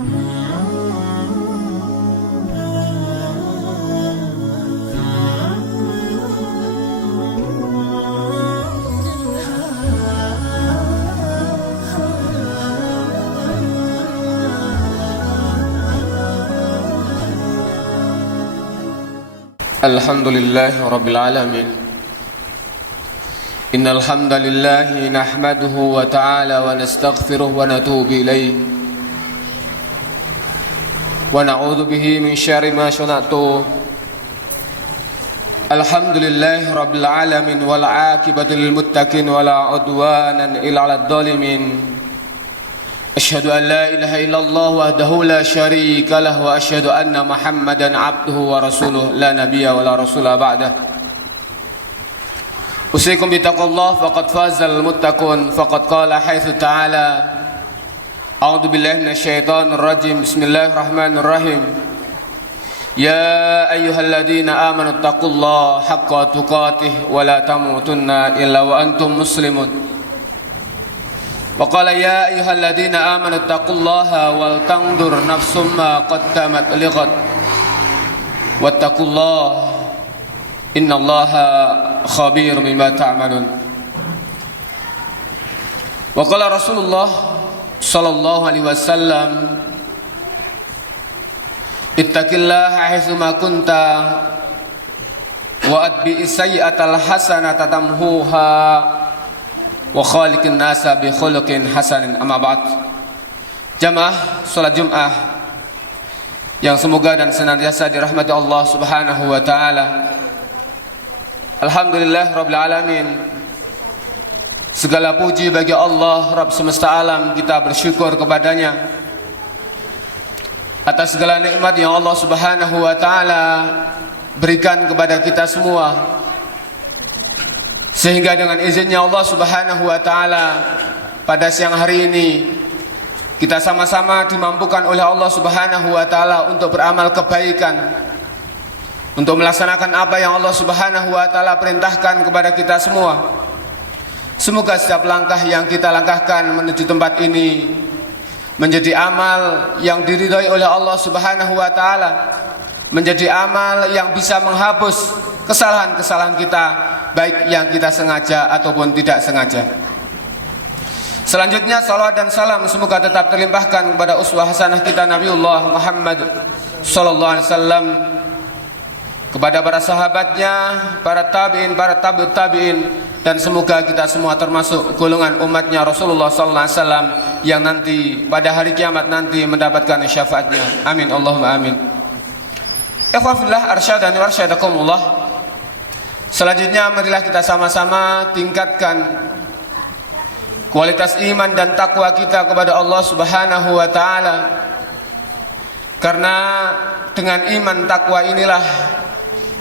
Alhamdulillahi Rabbil Alamin. Innal hamdalillah nahmaduhu wa ta'ala wa nastaghfiruh wa natubu ilayh wa na'udzu bihi min syarri ma sana'tu. Alhamdulillahi Rabbil Alamin wal 'aqibatu lil muttaqin wa la 'udwana illa 'alal zalimin. Asyhadu an la ilaha illallah wahdahu la syarika lah wa asyhadu anna Muhammadan abduhu wa rasuluh la nabiyya wa la rasula ba'dah. Usikum bitaqwallah faqad fazal muttaqun faqad qala haitsu ta'ala a'udzu billahi minasyaitonir rajim bismillahirrahmanirrahim. Ya ayyuhalladzina amanu taqullaha haqqa tuqatih wa la tamutunna illa wa antum muslimun. Waqala ya ayyuhalladzina amanu taqullaha wal tanzur nafsum ma qaddamat lighad wattaqullaha innallaha khabirun bima ta'malun. Waqala Rasulullah sallallahu alaihi wasallam ittaqillaha haitsu ma kunta wa atbi'is sayyi'atal hasanata tamhuha wa khaliqin nasa bi khuluqin hasanin. Amma ba'd. Jamaah salat Jumat yang semoga dan senantiasa dirahmati Allah Subhanahu wa taala. Alhamdulillah Rabbil Alamin. Segala puji bagi Allah Rabb semesta alam, kita bersyukur kepadanya atas segala nikmat yang Allah Subhanahu wa taala berikan kepada kita semua, sehingga dengan izinnya Allah Subhanahu wa taala pada siang hari ini kita sama-sama dimampukan oleh Allah Subhanahu wa taala untuk beramal kebaikan, untuk melaksanakan apa yang Allah Subhanahu wa taala perintahkan kepada kita semua. Semoga setiap langkah yang kita langkahkan menuju tempat ini menjadi amal yang diridhai oleh Allah Subhanahu wa taala, menjadi amal yang bisa menghapus kesalahan-kesalahan kita, baik yang kita sengaja ataupun tidak sengaja. Selanjutnya salawat dan salam semoga tetap terlimpahkan kepada uswah hasanah kita Nabiullah Muhammad sallallahu alaihi wasallam, kepada para sahabatnya, para tabi'in, para tabi'ut tabi'in, dan semoga kita semua termasuk golongan umatnya Rasulullah sallallahu alaihi wasallam yang nanti pada hari kiamat nanti mendapatkan syafaatnya. Amin Allahumma amin. Ikhwafillah arsyadani wa arsyadakumullah. Selanjutnya marilah kita sama-sama tingkatkan kualitas iman dan takwa kita kepada Allah Subhanahu wa taala. Karena dengan iman takwa inilah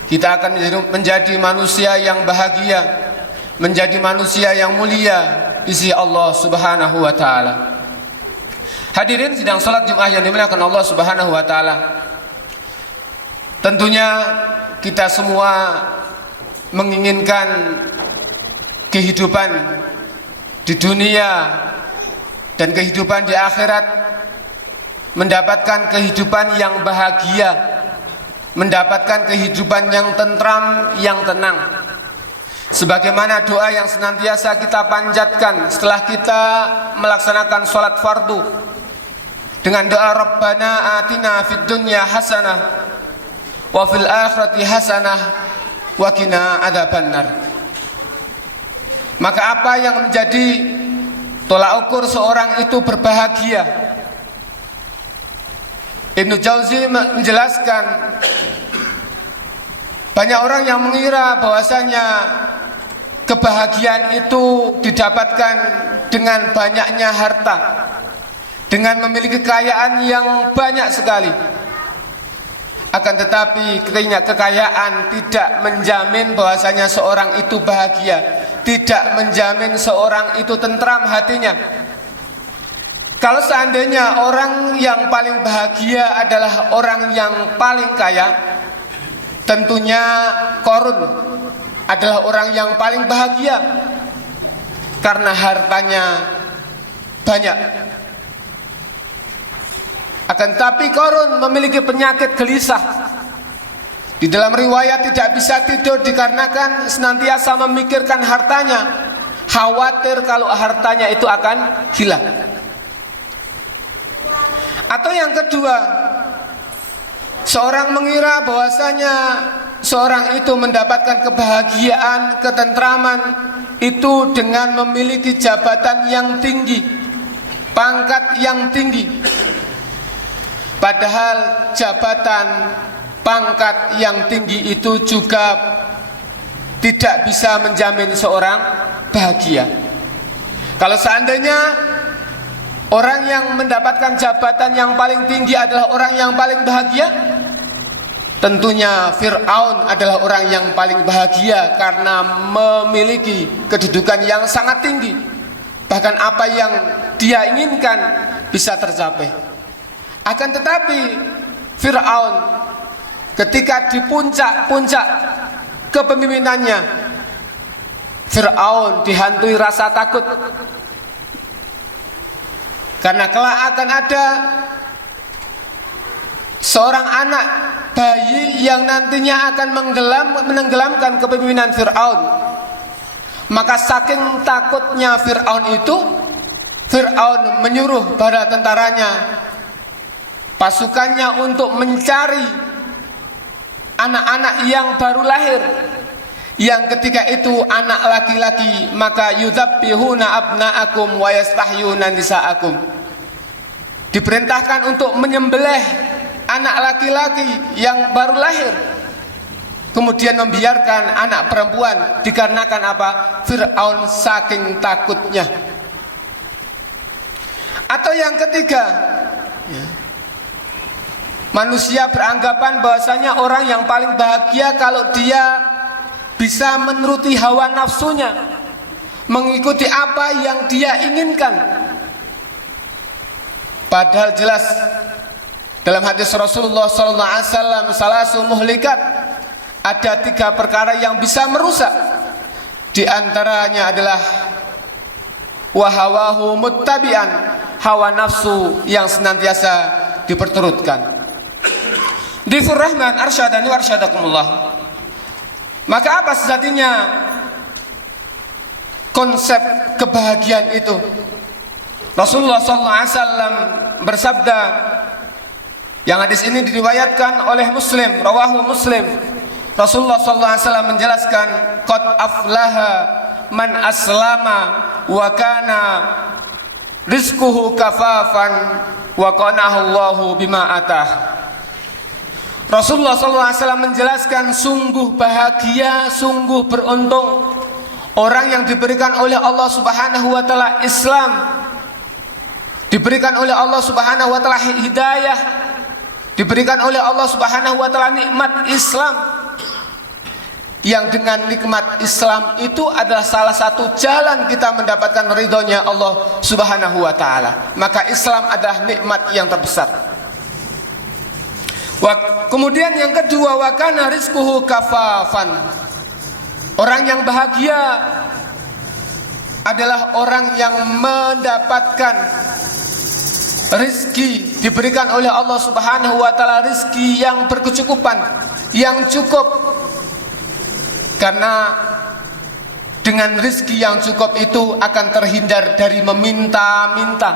kita akan menjadi manusia yang bahagia, menjadi manusia yang mulia di sisi Allah Subhanahu wa taala. Hadirin sidang salat Jumat yang dimuliakan Allah Subhanahu wa taala. Tentunya kita semua menginginkan kehidupan di dunia dan kehidupan di akhirat, mendapatkan kehidupan yang bahagia, mendapatkan kehidupan yang tentram, yang tenang. Sebagaimana doa yang senantiasa kita panjatkan setelah kita melaksanakan sholat fardu, dengan doa Rabbana atina fid dunya hasanah wa fil akhirati hasanah wa qina adzabannar. Maka apa yang menjadi tolak ukur seorang itu berbahagia? Ibnu Jauzi menjelaskan, banyak orang yang mengira bahwasanya kebahagiaan itu didapatkan dengan banyaknya harta, dengan memiliki kekayaan yang banyak sekali. Akan tetapi kekayaan tidak menjamin bahwasanya seorang itu bahagia, tidak menjamin seorang itu tentram hatinya. Kalau seandainya orang yang paling bahagia adalah orang yang paling kaya, tentunya Qarun adalah orang yang paling bahagia karena hartanya banyak. Akan tetapi Qarun memiliki penyakit gelisah. Di dalam riwayat tidak bisa tidur dikarenakan senantiasa memikirkan hartanya, khawatir kalau hartanya itu akan hilang. Atau yang kedua, seorang mengira bahwasanya seorang itu mendapatkan kebahagiaan, ketentraman itu dengan memiliki jabatan yang tinggi, pangkat yang tinggi. Padahal jabatan, pangkat yang tinggi itu juga tidak bisa menjamin seorang bahagia. Kalau seandainya orang yang mendapatkan jabatan yang paling tinggi adalah orang yang paling bahagia, tentunya Fir'aun adalah orang yang paling bahagia karena memiliki kedudukan yang sangat tinggi. Bahkan apa yang dia inginkan bisa tercapai. Akan tetapi Fir'aun ketika di puncak-puncak kepemimpinannya, Fir'aun dihantui rasa takut. Karena kelak akan ada seorang anak bayi yang nantinya akan menenggelamkan kepemimpinan Fir'aun. Maka saking takutnya Fir'aun itu, Fir'aun menyuruh para tentaranya, pasukannya untuk mencari anak-anak yang baru lahir, yang ketika itu anak laki-laki, maka yudzabbihuna abna'akum wa yastahyuna nisa'akum. Diperintahkan untuk menyembelih anak laki-laki yang baru lahir, kemudian membiarkan anak perempuan. Dikarenakan apa? Fir'aun saking takutnya. Atau yang ketiga, manusia beranggapan bahwasanya orang yang paling bahagia kalau dia bisa menuruti hawa nafsunya, mengikuti apa yang dia inginkan. Padahal jelas dalam hadis Rasulullah SAW, salasu muhlikat, ada 3 perkara yang bisa merusak. Di antaranya adalah wahawahu muttabi'an, hawa nafsu yang senantiasa diperturutkan. Difur Rahman arsyadani warsyadakumullah. Maka apa sejatinya konsep kebahagiaan itu? Rasulullah SAW bersabda, yang hadis ini diriwayatkan oleh Muslim, rawahu Muslim. Rasulullah SAW menjelaskan, qad aflaha man aslama wa kana rizquhu kafafan wa qanahu Allahu bima atah. Rasulullah SAW menjelaskan, sungguh bahagia, sungguh beruntung orang yang diberikan oleh Allah Subhanahu wa taala Islam, diberikan oleh Allah Subhanahu wa taala hidayah, diberikan oleh Allah Subhanahu wa taala nikmat Islam, yang dengan nikmat Islam itu adalah salah satu jalan kita mendapatkan ridhonya Allah Subhanahu wa taala. Maka Islam adalah nikmat yang terbesar. Kemudian yang kedua, wa kana rizquhu kafafan. Orang yang bahagia adalah orang yang mendapatkan rizki, diberikan oleh Allah Subhanahu wa taala rizki yang berkecukupan, yang cukup. Karena dengan rizki yang cukup itu akan terhindar dari meminta-minta.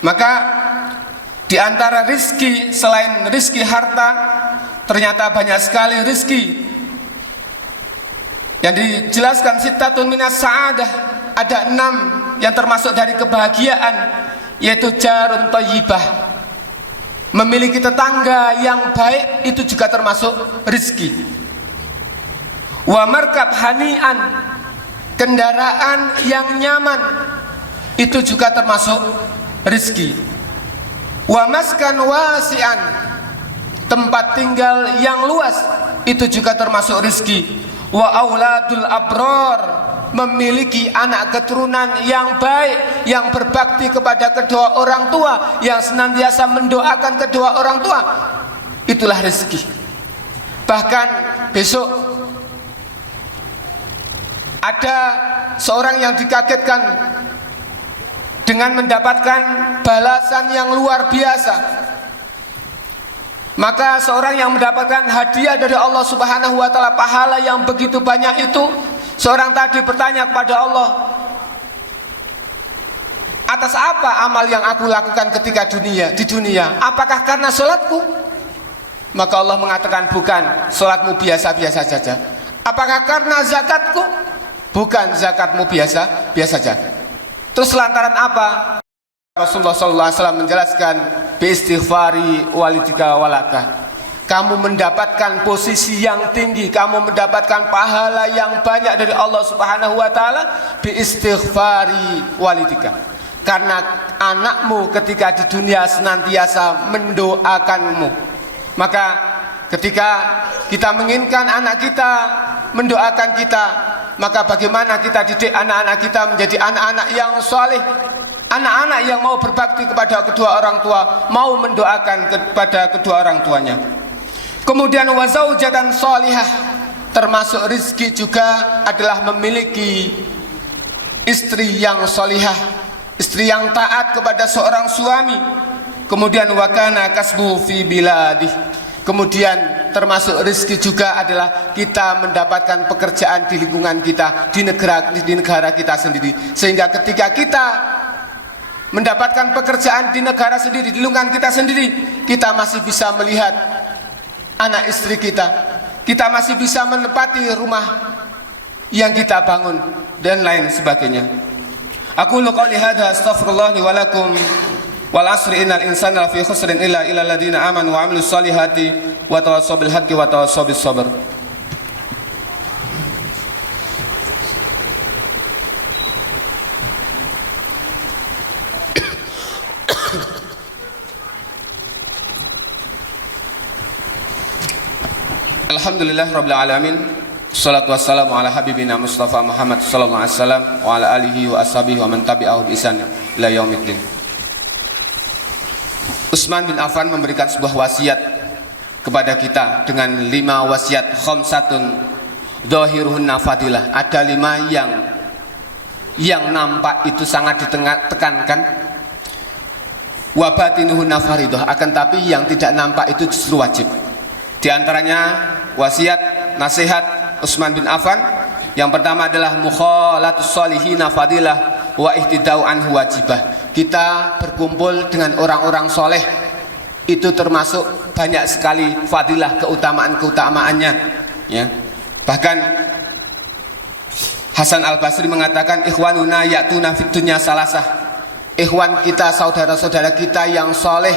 Maka di antara rizki selain rizki harta, ternyata banyak sekali rizki yang dijelaskan sittatun minas sa'adah. Ada 6 yang termasuk dari kebahagiaan, yaitu jarun thayyibah, memiliki tetangga yang baik, itu juga termasuk rizki. Wa markab hani'an, kendaraan yang nyaman, itu juga termasuk rizki. Wa maskan wasi'an, tempat tinggal yang luas, itu juga termasuk rizki. Wa auladul abror, memiliki anak keturunan yang baik, yang berbakti kepada kedua orang tua, yang senantiasa mendoakan kedua orang tua, itulah rizki. Bahkan besok ada seorang yang dikagetkan dengan mendapatkan balasan yang luar biasa. Maka seorang yang mendapatkan hadiah dari Allah Subhanahu wa taala, pahala yang begitu banyak itu, seorang tadi bertanya kepada Allah, atas apa amal yang aku lakukan ketika di dunia? Apakah karena sholatku? Maka Allah mengatakan, bukan, sholatmu biasa-biasa saja. Apakah karena zakatku? Bukan, zakatmu biasa saja. Terus lantaran apa? Rasulullah SAW menjelaskan, biistighfari walidika walaka. Kamu mendapatkan posisi yang tinggi, kamu mendapatkan pahala yang banyak dari Allah Subhanahu wa taala, biistighfari walidika. Karena anakmu ketika di dunia senantiasa mendoakanmu. Maka ketika kita menginginkan anak kita mendoakan kita, maka bagaimana kita didik anak-anak kita menjadi anak-anak yang saleh, anak-anak yang mau berbakti kepada kedua orang tua, mau mendoakan kepada kedua orang tuanya. Kemudian wazaujatan salihah, termasuk rizki juga adalah memiliki istri yang salihah, istri yang taat kepada seorang suami. Kemudian wakana kasbu fi biladih. Kemudian termasuk rezeki juga adalah kita mendapatkan pekerjaan di lingkungan kita, di negara kita sendiri. Sehingga ketika kita mendapatkan pekerjaan di negara sendiri, di lingkungan kita sendiri, kita masih bisa melihat anak istri kita, kita masih bisa menempati rumah yang kita bangun dan lain sebagainya. Aku qouli hadza astaghfirullah li wa lakum wal asri innal insana lafi khusrin illa alladziina amanu wa 'amilus solihati wa tawassaw bil haqqi wa tawassaw bis sabr. Alhamdulillah rabbil alamin. Salatu wassalamu ala habibina Mustafa Muhammad sallallahu alaihi wasallam wa ala alihi wa ashabihi wa man tabi'ahu bi ihsan ila yaumiddin. Utsman bin Affan memberikan sebuah wasiat kepada kita dengan 5 wasiat khamsatun dhahiruhunna fadilah. Ada 5 yang nampak itu sangat ditekankan, wa batinuhunna faridah, akan tapi yang tidak nampak itu justru wajib. Di antaranya wasiat nasihat Utsman bin Affan yang pertama adalah mukhalatus solihina fadilah wa ihtidau anhu wajibah. Kita berkumpul dengan orang-orang soleh itu termasuk banyak sekali fadilah, keutamaannya, ya. Bahkan Hasan Al-Basri mengatakan, ikhwanuna ya'tuna fid dunya salasah. Ikhwan kita, saudara-saudara kita yang soleh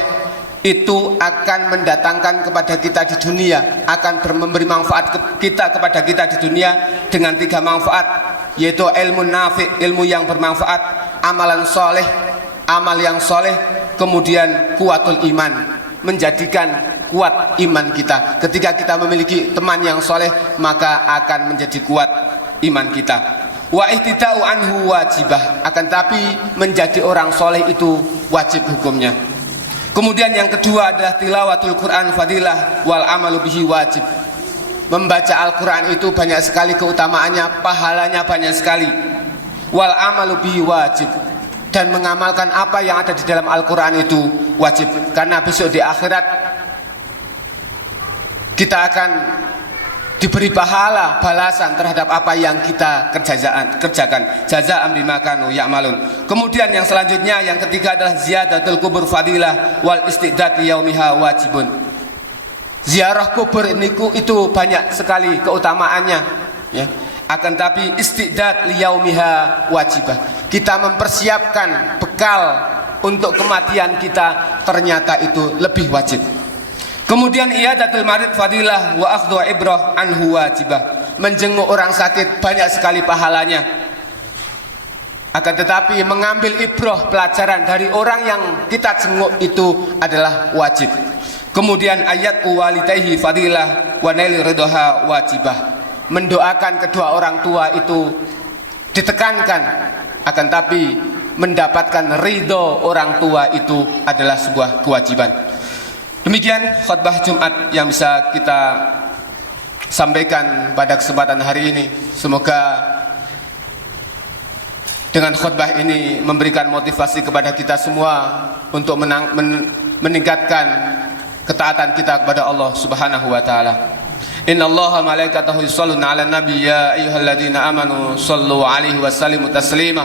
itu akan mendatangkan kepada kita di dunia, akan memberi manfaat kepada kita di dunia dengan 3 manfaat, yaitu ilmu nafi', ilmu yang bermanfaat, amalan soleh, amal yang soleh, kemudian kuatul iman, menjadikan kuat iman kita. Ketika kita memiliki teman yang soleh, maka akan menjadi kuat iman kita. Wa ihtidau anhu wajibah, akan tapi menjadi orang soleh itu wajib hukumnya. Kemudian yang kedua adalah tilawatul Quran fadilah wal amalu bihi wajib. Membaca Al-Quran itu banyak sekali keutamaannya, pahalanya banyak sekali. Wal amalu bihi wajib, dan mengamalkan apa yang ada di dalam Al-Quran itu wajib. Karena besok di akhirat kita akan diberi pahala, balasan terhadap apa yang kita kerjakan. Jazaa'an bima kanu ya'malun. Kemudian yang selanjutnya, yang ketiga adalah ziyadatul kubur fadilah wal istidad li yaumiha wajibun. Ziarah kubur itu banyak sekali keutamaannya, ya. Akan tapi istidad li yaumiha wajibah. Kita mempersiapkan bekal untuk kematian kita, ternyata itu lebih wajib. Kemudian iyadatul marid fadilah wa akhdhu ibrah anhu wajibah. Menjenguk orang sakit banyak sekali pahalanya. Akan tetapi mengambil ibrah, pelajaran dari orang yang kita jenguk itu adalah wajib. Kemudian ayat walidayhi fadilah wa nail ridha wajibah. Mendoakan kedua orang tua itu ditekankan, akan tapi mendapatkan ridho orang tua itu adalah sebuah kewajiban. Demikian khutbah Jumat yang bisa kita sampaikan pada kesempatan hari ini. Semoga Dengan khutbah ini memberikan motivasi kepada kita semua untuk meningkatkan ketaatan kita kepada Allah Subhanahu wa taala. Innallaha malaikatahu yusholluna 'alan nabi ya ayyuhalladzina amanu shallu 'alaihi wa sallimu taslima.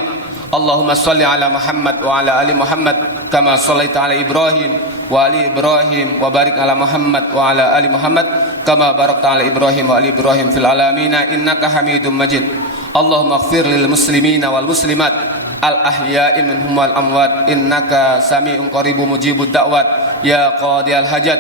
Allahumma shalli 'ala Muhammad wa 'ala ali Muhammad kama shallaita 'ala Ibrahim wa ali Ibrahim wa barik 'ala Muhammad wa 'ala ali Muhammad kama barakta 'ala Ibrahim wa ali Ibrahim fil 'alamin innaka Hamidum Majid. Allahumma ighfir lil muslimina wal muslimat al ahya'i minhum wal amwat innaka sami'un qaribun mujibud da'wat ya qadiyal hajat.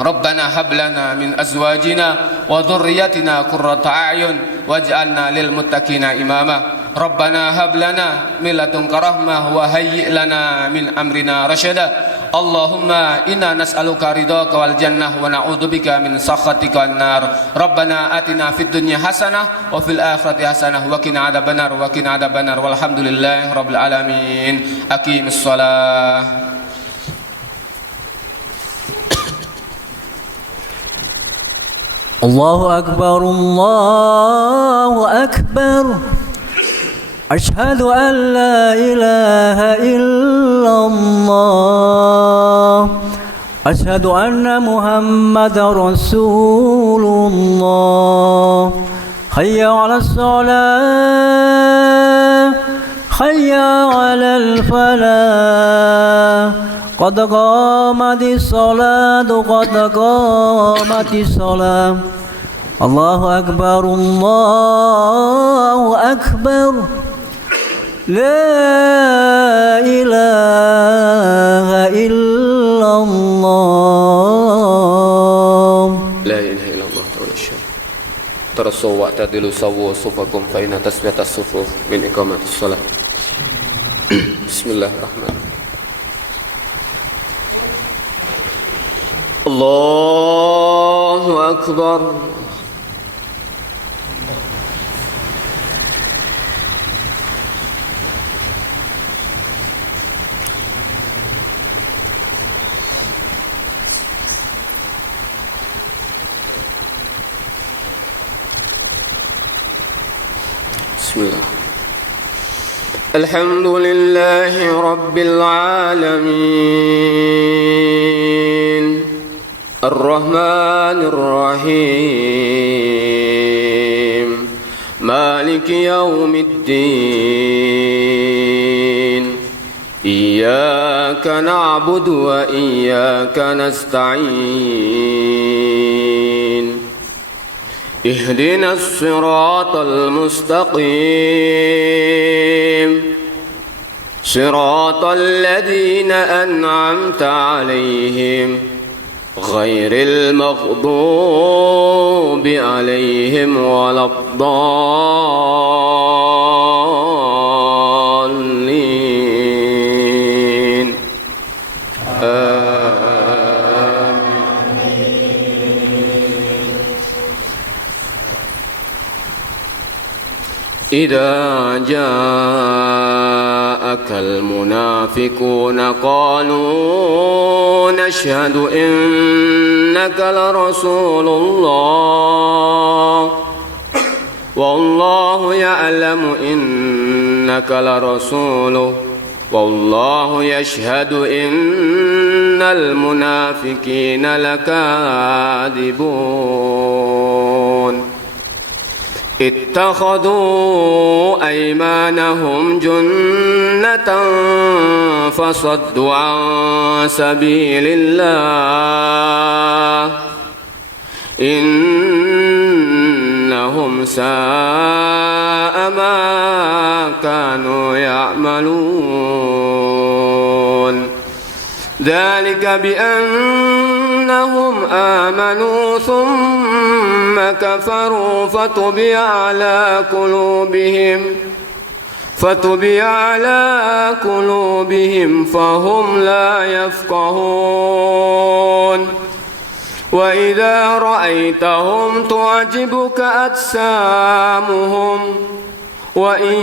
Rabbana hab lana min azwajina wa dhurriyyatina qurrata a'yun waj'alna lil muttaqina imama. Rabbana hab lana min ladunka rahmah wa hayyi' lana min amrina rasyada. Allahumma inna nas'aluka ridhaka wal jannah wa na'udzubika min sakhatika wan nar. Rabbana atina fid dunya hasanah wa fil akhirati hasanah wa qina adzabannar wa qina adzabannar walhamdulillahi rabbil alamin. Aqimus shalah. Allahu akbar, Allahu akbar. Ashhadu an la ilaha illallah. Ashhadu anna Muhammadar Rasulullah. Hayya 'alas salah, hayya 'alal falah. Qad qamatis salatu, qad qamatis salah. Allahu akbar, Allahu akbar. La ilaha illallah. La ilaha illallah ta'ala syar. Tarasaw wa tadilu sawwa sufakum fa inna tasbihatas sufuf min iqamatis shalah. Bismillahirrahmanirrahim. Allahu akbar. Bismillah. Alhamdulillahi rabbil alamin. Ar-Rahmanir Rahim. Maliki yaumiddin. Iyyaka na'budu wa iyyaka nasta'in. Ihdinas siratal mustaqim. Siratal ladzina an'amta 'alaihim ghairil maghdubi 'alaihim waladdallin. إذا جاءك المنافقون قالوا نشهد إنك لرسول الله والله يعلم إنك لرسوله والله يشهد إن المنافقين لكاذبون. اتخذوا أيمانهم جنة فصدوا عن سبيل الله إنهم ساء ما كانوا يعملون. ذلك بأنهم آمنوا ثم كفروا فتبع على قلوبهم فهم لا يفقهون. وإذا رأيتهم تعجبك أجسامهم وإن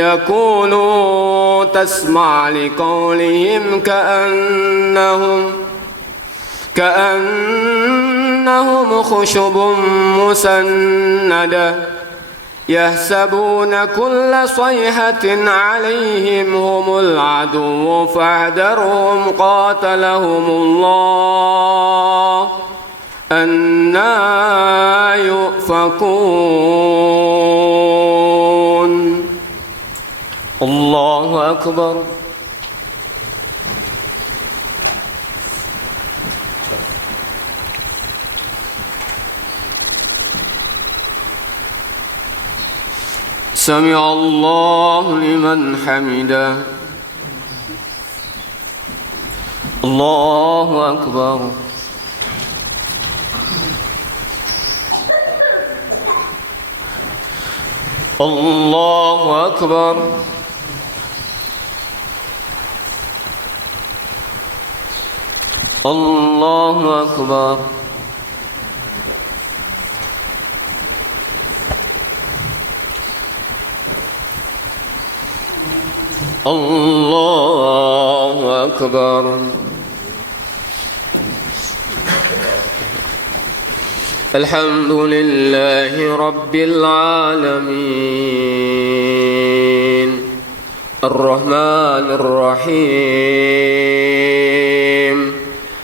يكونوا تسمع لقولهم كأنهم خشب مسندة يحسبون كل صيحة عليهم هم العدو فاحذرهم قاتلهم الله أنى يؤفكون الله أكبر سمع الله لمن حمده الله أكبر الله أكبر الله أكبر الله أكبر الحمد لله رب العالمين الرحمن الرحيم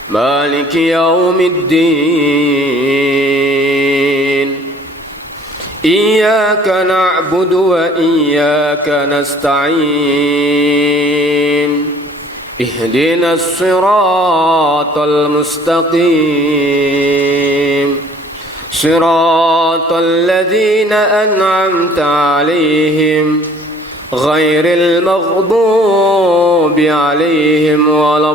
مالك يوم الدين إياك نعبد وإياك نستعين اهدنا الصراط المستقيم صراط الذين أنعمت عليهم غير المغضوب عليهم ولا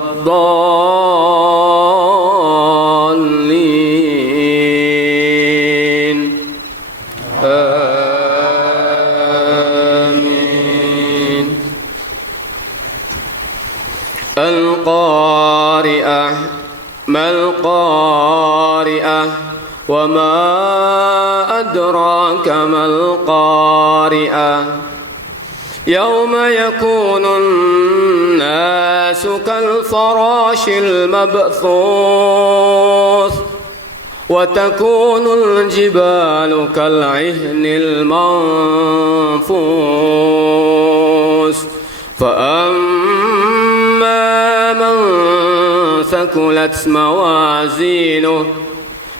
الضالين آمين القارئة ما القارئة وما أدراك ما القارئة يوم يكون الناس كالفراش المبثوث وتكون الجبال كالعهن المنفوش فأما من ثقلت موازينه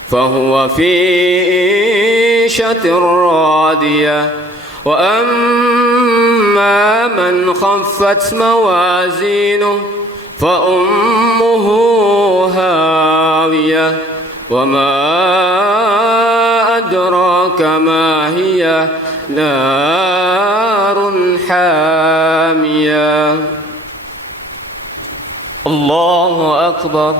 فهو في عيشة راضية وأما من خفت موازينه فأمه هاوية وما أدراك ما هي نار حامية الله أكبر